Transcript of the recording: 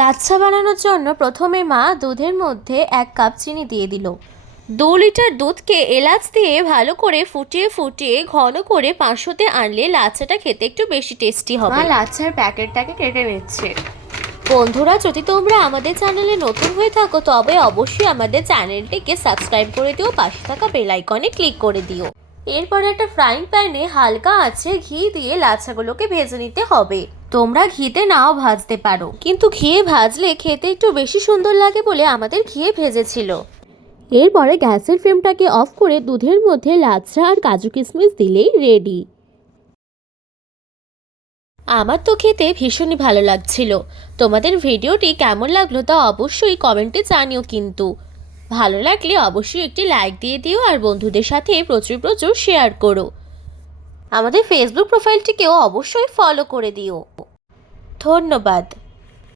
লাচ্ছা বানানোর জন্য প্রথমে মা দুধের মধ্যে 1 কাপ চিনি দিয়ে দিল। 2 লিটার দুধকে এলাচ দিয়ে ভালো করে ফুটিয়ে ফুটিয়ে ঘন করে 500-তে আনলে লাচ্ছাটা খেতে একটু বেশি টেস্টি হবে। মা লাচ্ছার প্যাকেটটাকে কেটে নিচ্ছে। বন্ধুরা, যদি তোমরা আমাদের চ্যানেলে নতুন হয়ে থাকো তবে অবশ্যই আমাদের চ্যানেলটিকে সাবস্ক্রাইব করে দিও, পাশে থাকা বেল আইকনে ক্লিক করে দিও। এরপর একটা ফ্রাইং প্যানে হালকা আঁচে ঘি দিয়ে লাচ্ছাগুলোকে ভেজে নিতে হবে। তোমরা ঘিতে নাও ভাজতে পারো, কিন্তু ঘিয়ে ভাজলে খেতে একটু বেশি সুন্দর লাগে বলে আমাদের ঘিয়ে ভেজেছিল। এরপরে গ্যাসের ফ্লেমটাকে অফ করে দুধের মধ্যে লাচ্ছা আর কাজু কিশমিশ দিলেই রেডি। আমার তো খেতে ভীষণই ভালো লাগছিল। তোমাদের ভিডিওটি কেমন লাগলো তা অবশ্যই কমেন্টে জানিও, কিন্তু ভালো লাগলে অবশ্যই একটি লাইক দিয়ে দিও আর বন্ধুদের সাথে প্রচুর প্রচুর শেয়ার করো। আমাদের ফেসবুক প্রোফাইলটিকেও অবশ্যই ফলো করে দিও। ধন্যবাদ।